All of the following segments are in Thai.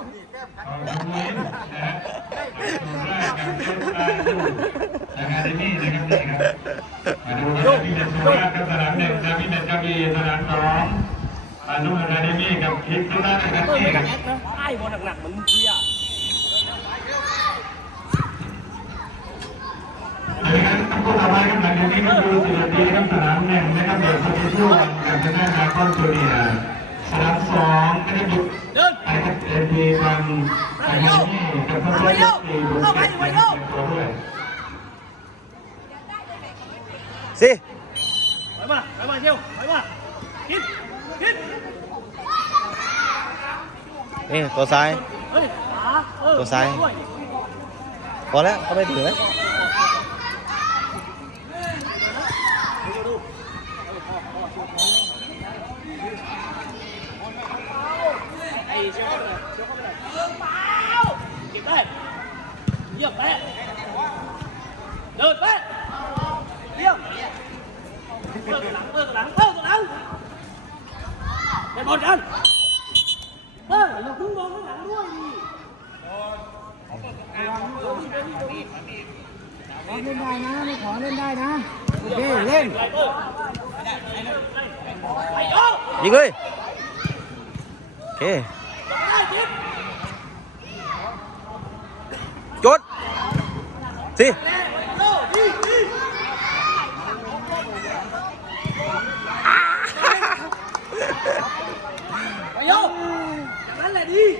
ไอ้บอลหนักๆเหมือนเพียผู้ต่อไปครับหลังจากนี้ก็ดูสิบปีครับสนามหนึ่งนะครับเดี๋ยวเขาจะช่วยกับทางด้านนาคอนตัวเนี่ยสนามสองก็ได้บุกเดินไปครับ เอ็นดีทางไทยนี่กับพัฒนาตีบุกไปเป็นตัวด้วยสิไปมาไปมาเที่ยวไปมากินกินนี่ตัวซ้าย ตัวซ้ายด้วยพอแล้วเขาไม่ถึงแล้ว dẫn lại đi.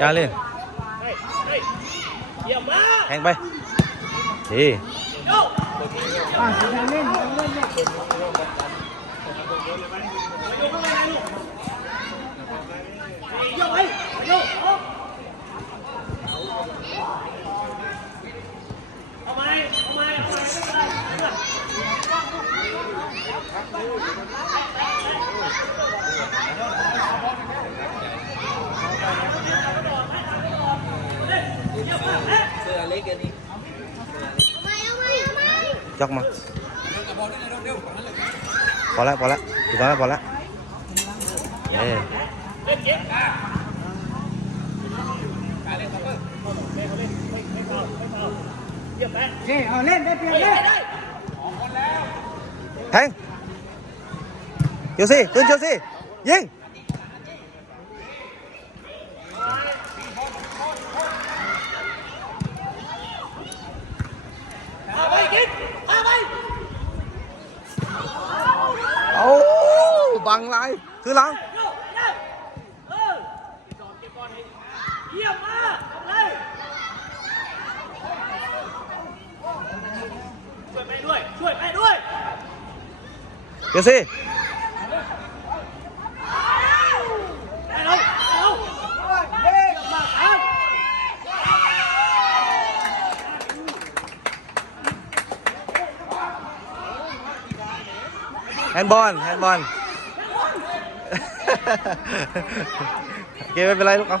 Cha lên. Hẹn bay. Đi. Hãy subscribe cho kênh Ghiền Mì Gõ Để không bỏ lỡ những video hấp dẫn chọc mà. Bỏ lại bỏ lại. Từ đó bỏ lại. Yeah. Hãy subscribe เล่นเนี่ยโยเข้าไปไหนลูกโยไปโยเอาเอาไหมเอาไหมเอาไหมยกมาพอแล้วพอแล้วถูกต้องแล้วพอแล้วเอ้ยเล่นเกมโอเคเอาเล่นได้เปรียบเฮ้ยเล่นได้แทงเชียวสิขึ้นเชียวสิยิงเอาไปกินเอาไปเอาบังไรคือหลัง โยได้เออจอดเก็บบอลให้เยี่ยมมากเลยช่วยไปด้วย ช่วยไปด้วย เชียวสิ ได้แล้วได้แล้วเยี่ยมมา กครับแฮนด์บอลแฮนด์บอลโอเคไม่เป็นไรลูกเอา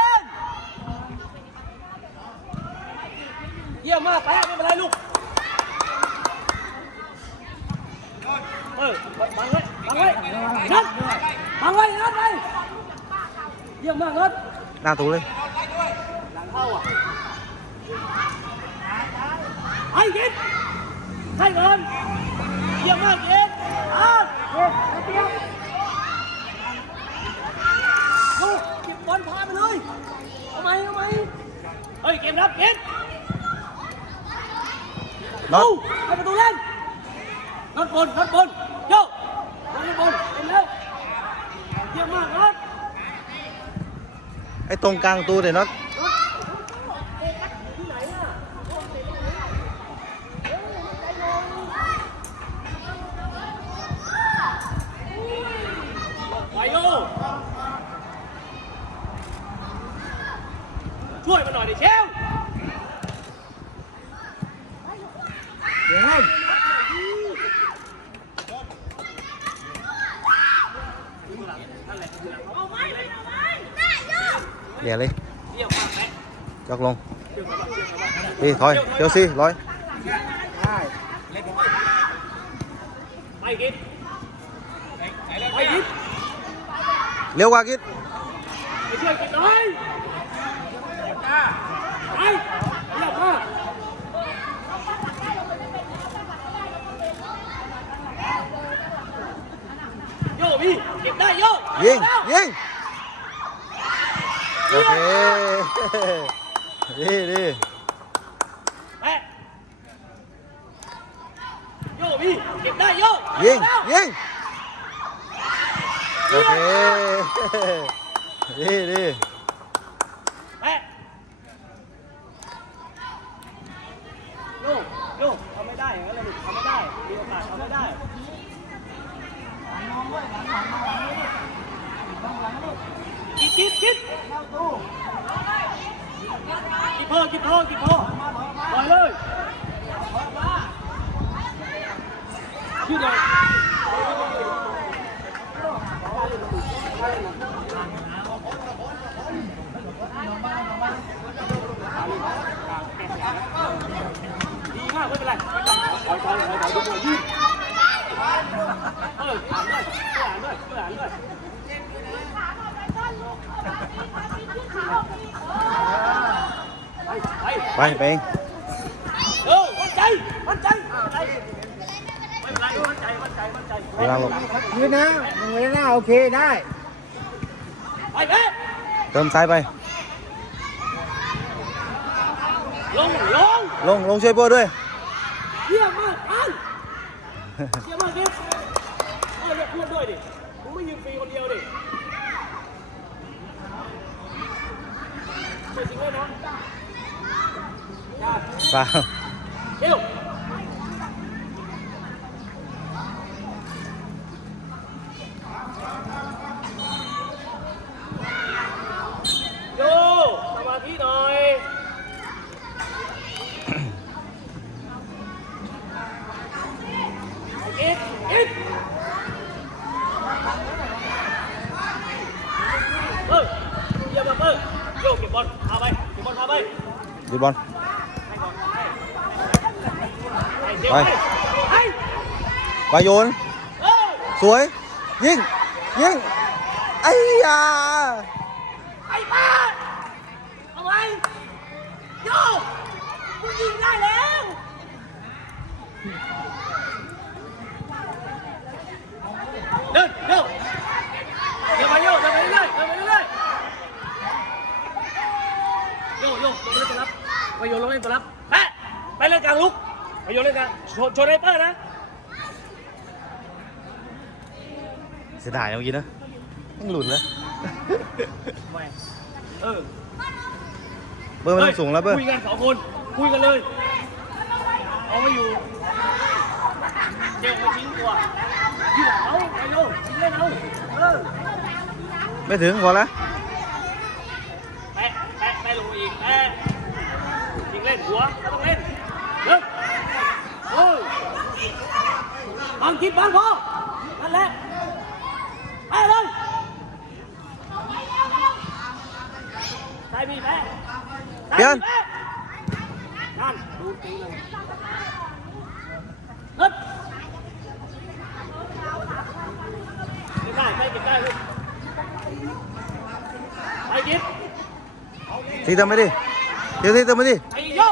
เคไปโยดูดูไปไปแม่ปาดไปไอ้กิ๊บไปช่วยมันหน่อยกิ๊บเชียวเปิดนะเอาข้างในเล่นข้างในเล่นข้างในเออดูออกหลังจริงไปโยเดินเยี่ยมมากแป๊ะไม่เป็นไรลูก เออ บังไว้ บังไว้นัดบังไว้นัดไปเยี่ยมมากนัดหน้าตูเลย หลังเข้าอะไอ้กินให้เงินเยี่ยมมากกินอะเล่นได้เปรียบลูกเก็บบอลพาไปเลยเอาไหมเอาไหมเฮ้ย เกมรับ Nót. Hai cầu thủ lên. Nót bồn, nót bồn. Vô. Nót lên bồn, em lên. Tiếp mà, nót. Cái tông càng tu thì nó được luôn đi thôi Chelsea lối liêu qua kít Ding, ding. Okay đi đi. Duyên, Duyên Ok. Đi, đi. dog, dog. quay bên Nguyên á, Nguyên á, ok, đây. Cơm sai bay. Lông, lông. Lông, lông chơi bơ đuôi Điểm ơi, ăn Điểm ơi, Tchau. Eu. ไป ไปโยน สวย ยิง ยิงไอ้ยา เสียดายเมื่อกี้นะยังหลุดแลยไม่เออเบอร์มันสูงแล้วเบอร์คุยกันสองคนคุยกันเลยเอาไม่อยู่เด็กมาทิ้งตัวยืงเอาไปเลยวทิ้งเล่นเอาเออไม่ถึงพอละไปไปไปลงอีกไปทิ้งเล่นหัวต้องเล่นเร็วเออบังคิดบังพอนั่นแหละ เดี๋ยวนั่ดูตีเไปดิทำไมดิเดี๋ยวตีทำไมดิไอ้ย่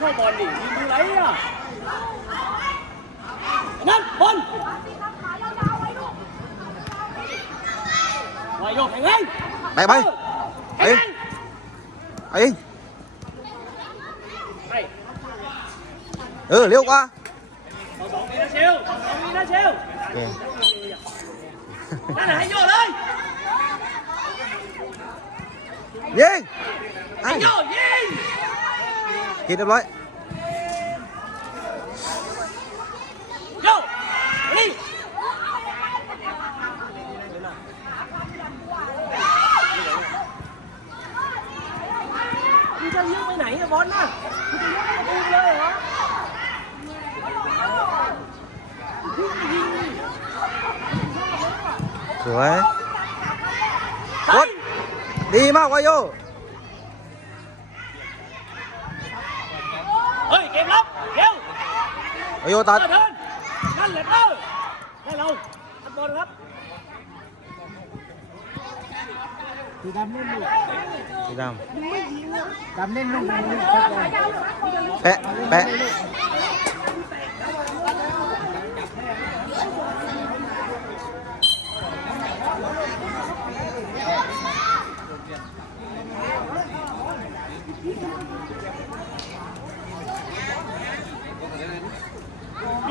เข้าบอลดิยิงดูไรอ่ะนั่นบอลไปโยกแข่งเลยไปไปไปไปเออเร็วกว่าสองนี้นะเชลสองนี้นะเชลนั่นให้โยกเลยยิงให้โยกยิง กินเรียบร้อย โยกนี่มึงจะเลี้ยงไปไหนอะบอลน่ะมึงจะเลี้ยงไปประตูเลยเหรอ สวยกดดีมากวายโย วายโยตัด เดินนั่นแหละเออให้เราทับบอลครับ สีดำเล่นลูก สีด ดำเล่นลูกไหนลูก ำแปะแปะ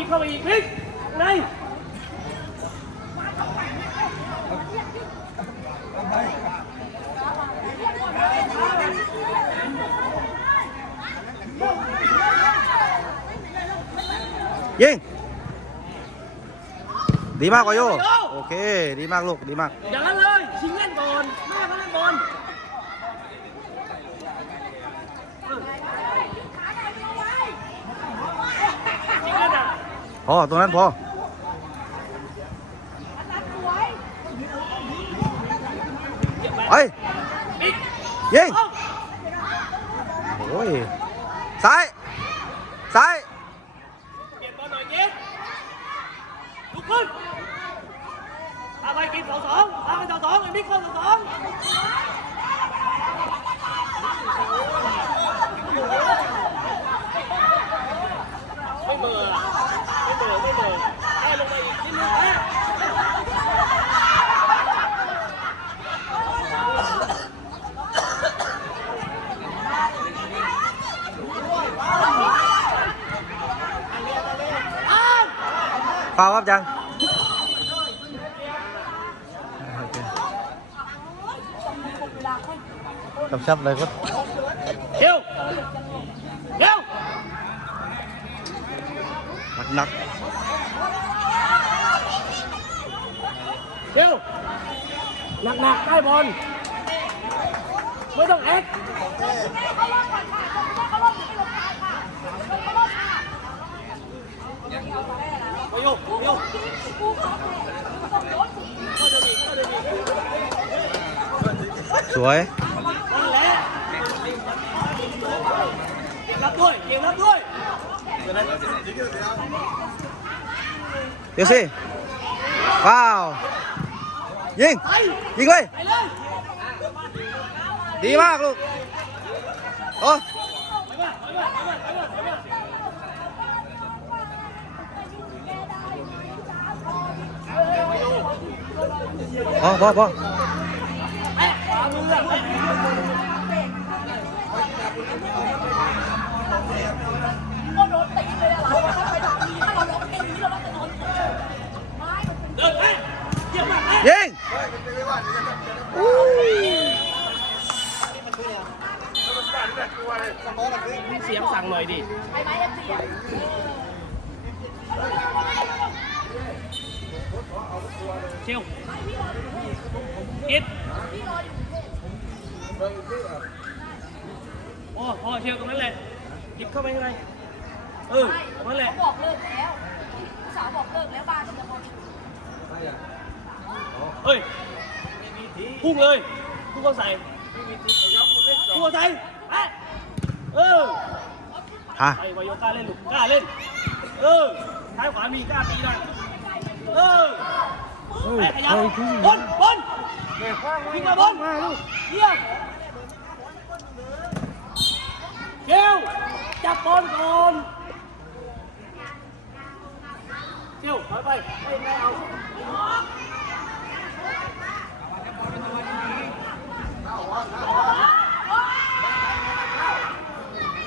เข้าไปอีกพลิกใน ยิงดีมากวายโยโอเค ดีมากลูก ดีมาก อย่างนั้น อตรงนั้นพอไปอีกยิง ร็วหนักหนักๆได้บอลไม่ต้องแอคไปโยกโยก สวย นั่นแหละเกมรับด้วยเกมรับด้วย เดี๋ยวสิว้าว ยิง ไป ยิงเลย ไปเลย ดีมากลูก โอ้ bỏ bỏ bỏ. Hãy subscribe không Điêu Kiều Chặt con con Kiều nói vậy Đây này không Hãy subscribe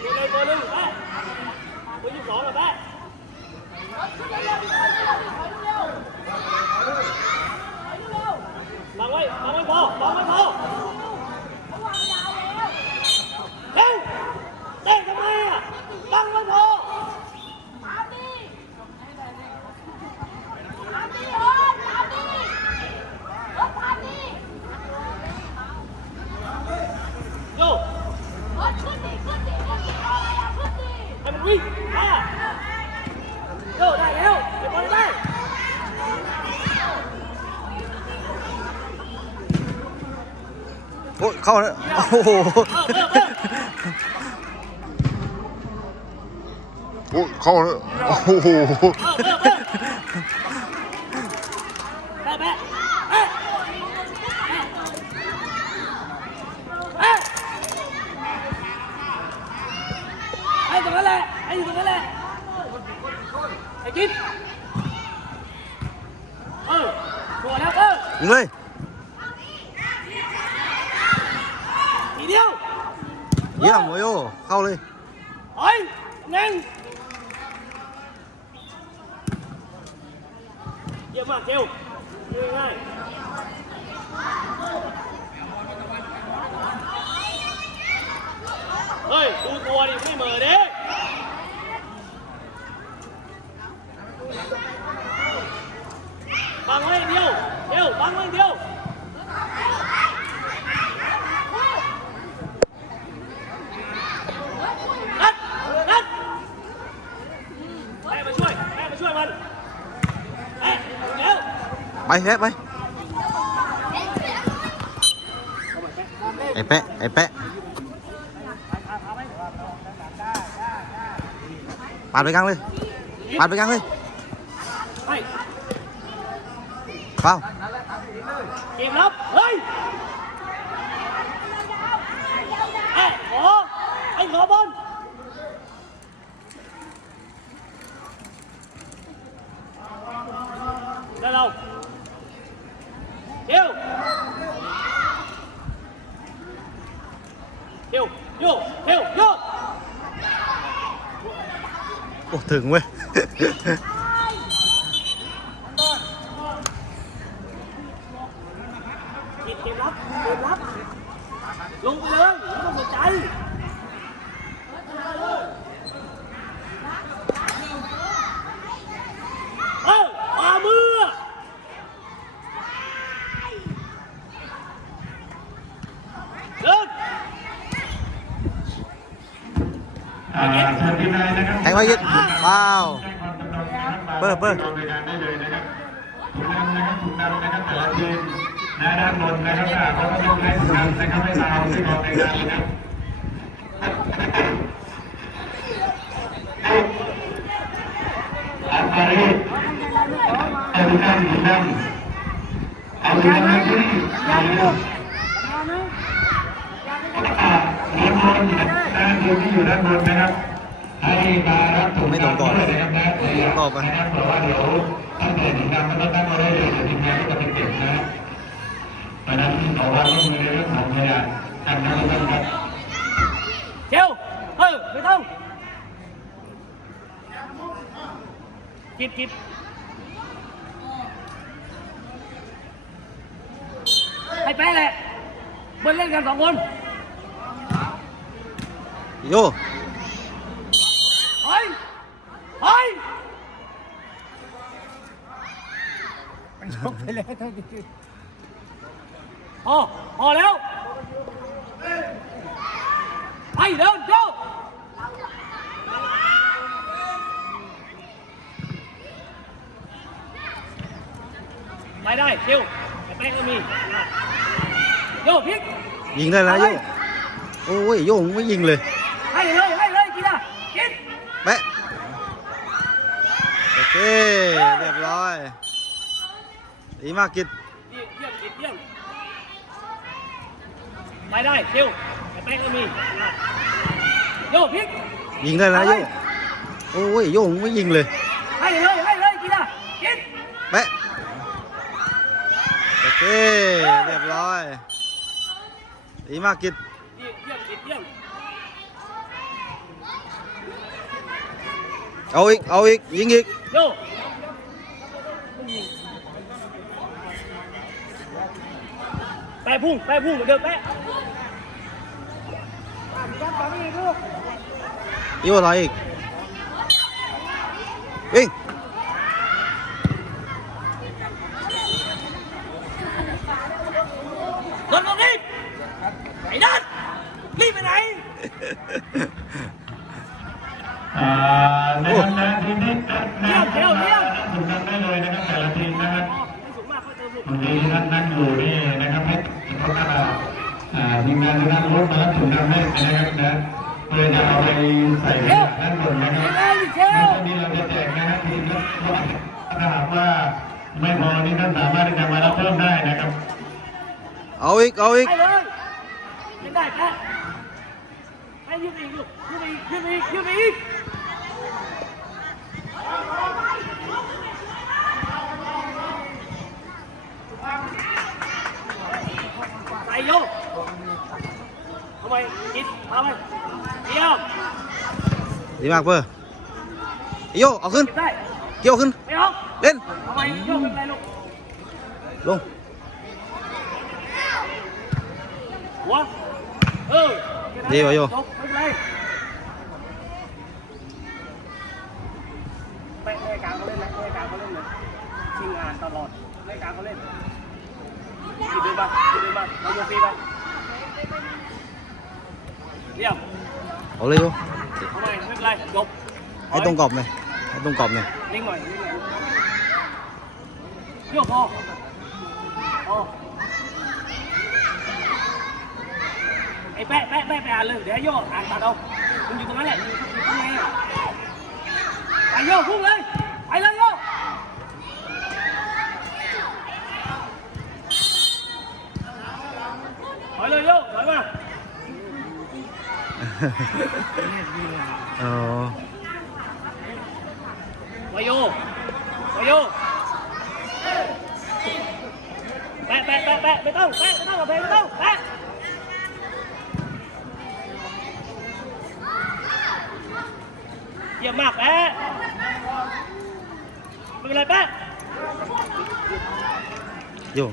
cho kênh Ghiền Mì Gõ Để không bỏ lỡ những video hấp dẫn เข้าแล้วโอ้โหโอ้เข้าแล้วโอ้โห เฮ้ย ดูตัวดิไม่เหม่อเด้บังไว้อย่างเดียวเดียวบังไว้อย่างเดียว นัดนัดแม่มาช่วย แม่มาช่วยมันแม่เดี๋ยว ไปแปะไป bạn với găng đi bạn với găng đi vào. Kìm lắm ơi anh ngó bên. Ra đâu? Chiều chiều chiều chiều โยเที่ยวโย โอ้ถึงเว้ย แจ้งความจำนงนะครับ ได้เลยนะครับถูกนำนะครับถูกนำนะครับแต่ละทีมนบอ่าเขาก็ต้องให้ถูกนำนะครับให้เราที่กอนการนะครับอันนี้เอาถูกนำถูกนำเอาถูกนำที่อ่าด้านบนด้านบนที่อด้านบนนะครับให้มารับถุงไม่ตรงก่อนดำด้วยนะครับนะตอบไปนะครับอกว่าเดี๋ยวตั้งแต่ถุงมันก็ตั้งเอเลยเดี๋ยวทีมงานก็จะไปเก็บนะเพราะฉะนั้นขอควาเอองพยานกันเที่ยวเออไม่ต้องกิดกิดให้แป๊ะแหละเบิ้ลเล่นกันสองคนโย ฮ้ยเฮ้ยยกไปแล้วท่านที่พอพอแล้วไปเดินโจ้ไปได้เที่ยวไอ้แป้งก็มีโยพลิกยิงได้แล้วโยโอ้ยโยงไม่ยิงเลยให้เลยให้เลยกินอะกิน แปะ โอ เคเรียบร้อยดีมากกิดเยี่ยมเยี่ยมกินเยี่ยมไปได้เที่ยวไอ้แป้งก็มีโยพลิกยิงได้แล้วโยโอ้ยโยงไม่ยิงเลยให้เลยให้เลยกินอะกินแปะโอเคเรียบร้อยดีมากกิด เยี่ยมเยี่ยมกินเยี่ยม เอาอีก เอาอีก ยิงอีกโยแปะพุ่งแปะพุ่งเหมือนเดิมแปะโยอะไรอีกวิ่งนนท์รีบไอ้นัทรีบไปไหนอ่าอ่าในตำน เพื่อจะเอาไปใส่กระดาษด้านบนนะครับแล้วตอนนี้เราจะแจกนะครับทีมละถ้าหากว่าไม่พอนี่ท่านสามารถที่จะมารับเพิ่มได้นะครับ เอาอีก เอาอีก ไปเลยไม่ได้แป๊ะไปยืมอีกลูกยืมอีกยืมอีกยืมอีกใส่โยกทำไมกินทำไมเยี่ยม ดีมากเพื่อโยเอาขึ้น เก็บได้ เกี่ยวขึ้น ไม่ออก เล่น ทำไมโยกเป็นไรลูก ลง หัวเออ ดีวะโย จบไม่เป็นไรไปรายการเขาเล่นไหมรายการเขาเล่นเลยชิงงานตลอดรายการเขาเล่นกี่เดือนบ้างกี่เดือนบ้างเราโยฟรีไปเยี่ยม เอาเลยโยทำไมไม่เป็นไรจบให้ตรงกรอบหน่อยให้ตรงกรอบหน่อยนิ่งหน่อยนิ่งหน่อยโยกพอพอไอ้แปะแปะแปะไปอ่านเลยเดี๋ยวโยกอ่านตัดเอามึงอยู่ตรงนั้นแหละมึงอยู่ข้างในอะไปโยกพุ่งเลย ờ. Quay vô. Quay vô. Bạn bạn bạn bạn bê tông bạn bê tông bê tông bạn điểm mặt đấy mình lại bạn vô.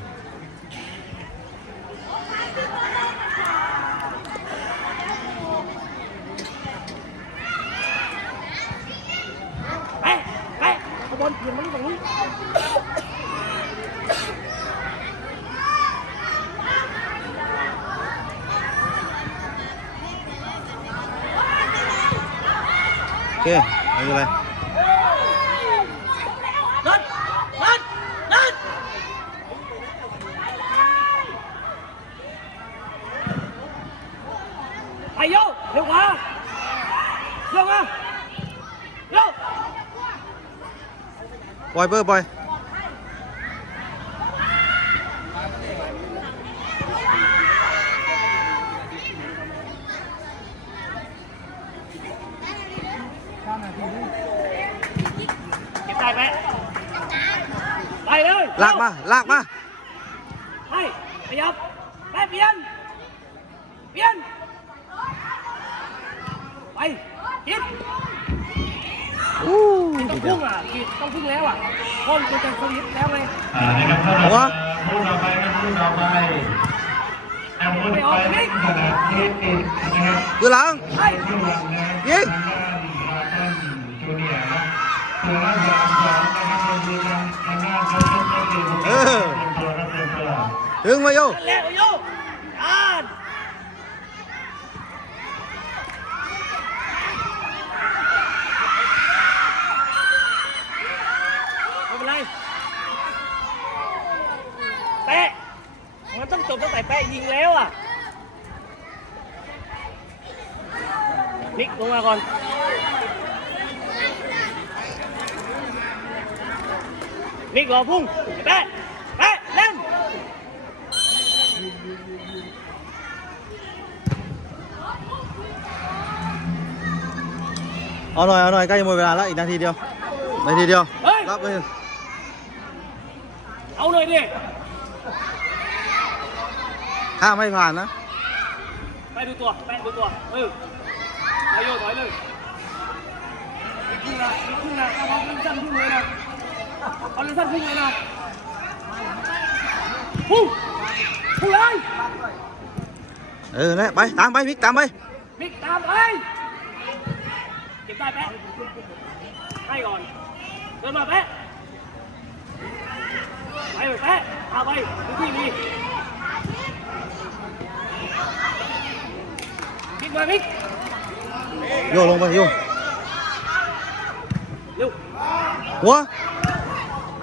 con kiếm mấy cái Ok, đây. อยเบอร์ปล่อยเก็บได้ไหมไปเลยลากมา ลากมา ให้ขยับไปเปลี่ยน เปลี่ยน ไปกิน อู้ ต้อดีงเดียพุ่วงอะกินต้องพุ่งแล้วอะคนมันจะสลิปแล้วไงอ่านะครับสำหรับหัวผู้ต่อไปครับผู้ต่อไปแอมบุญไปขนาดนี้นะครับมือหลังให้ชื่อวันนะยิงทางด้านมาตันจูเนียร์นะตัวละสามสองนะครับเป็นทีมทางด้านเขาชกก็คือ เออ เป็นตัวรับเป็นตัว ถึงมาโย นั่นแหละโยกอ่านไม่เป็นไรแปะมัน ต้องจบตั้งแต่แปะยิงแล้วอะนิกลงมาก่อนนิกรอพุ่งแปะแปะเล่นเอาหน่อยเอาหน่อยใกล้จะหมดเวลาแล้วอีกนาทีเดียวนาทีเดียวเฮ้ยรับเลยเอาเลยดิ ห้ามไม่ผ่านนะ ไปดูตัวแปะดูตัวเออไปโยถอยเลยมีครึ่งนะมีครึ่งนะเอาเล่นสั้นพุ่งเลยนะเอาเล่นสั้นพุ่งเลยนะพุ่งพุ่งเลยเออนั่นแหละไปตามไปมิกตามไปมิกตามไปเก็บได้แปะให้ก่อนเดินมาแปะไปไปแปะเอาไปพื้นที่มี มิกมามิกโยลงไปโยเร็วหัว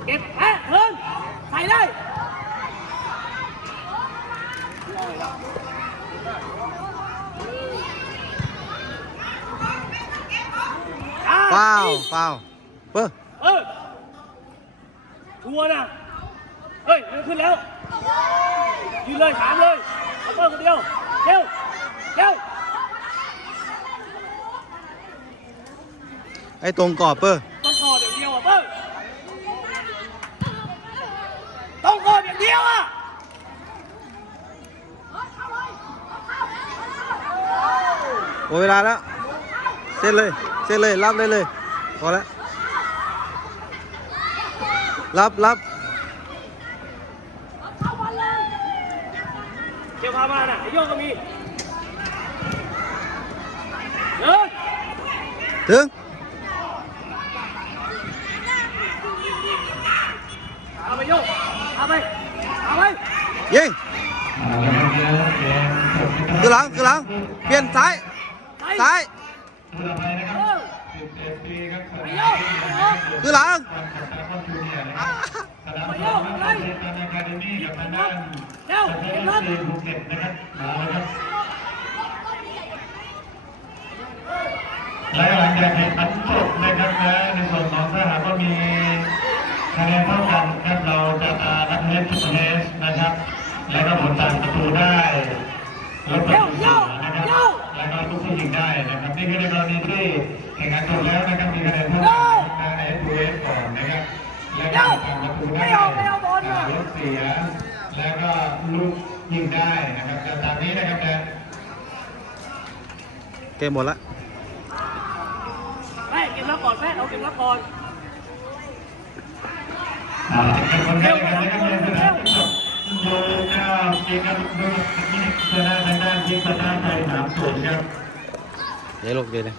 เก็บแพ้เพิ่นใส่ได้อะฟาวยิงฟาวเปอร์เออชัวร์นะเฮ้ยมันขึ้นแล้ว ยืนเลยถามเลยเอาเปิ้ลคนเดียวเร็วเร็วไอ้ตรงกรอบเปอร์ต้องกอดอย่างเดียวอะเปิ้ลต้องกอดอย่างเดียวอะหมดเวลาแล้วเส้นเลยเส้นเลยรับเลยเลยพอแล้วรับรับ 等。 และหลังจากแข่งขันจบนะครับนะในส่วนของถ้าหากว่ามีคะแนนเท่ากันครับเราจะมานับเฮดทูเฮดนะครับ แล้วก็ผลต่างประตูได้ลดประตูเสียนะครับแล้วก็ลูกผู้ยิงได้นะครับนี่คือในกรณีที่แข่งขันจบแล้วนะครับมีคะแนนเท่ากันนะในทูเฮดก่อนนะครับแล้วก็ต่างประตูได้อ่าลดเสีย แล้วก็ลูกยิงได้นะครับแต่ตามนี้นะครับนะเกมหมดละ ม่เอาเก็บรับก่อนอ่าเป็นคนแรกนะครับในสนามจบโยก้าเกลุกด้วยที่ชนะทางด้านทีมชนะไทยสามศูนย์ครับเดี๋ยวลูกเลยนะ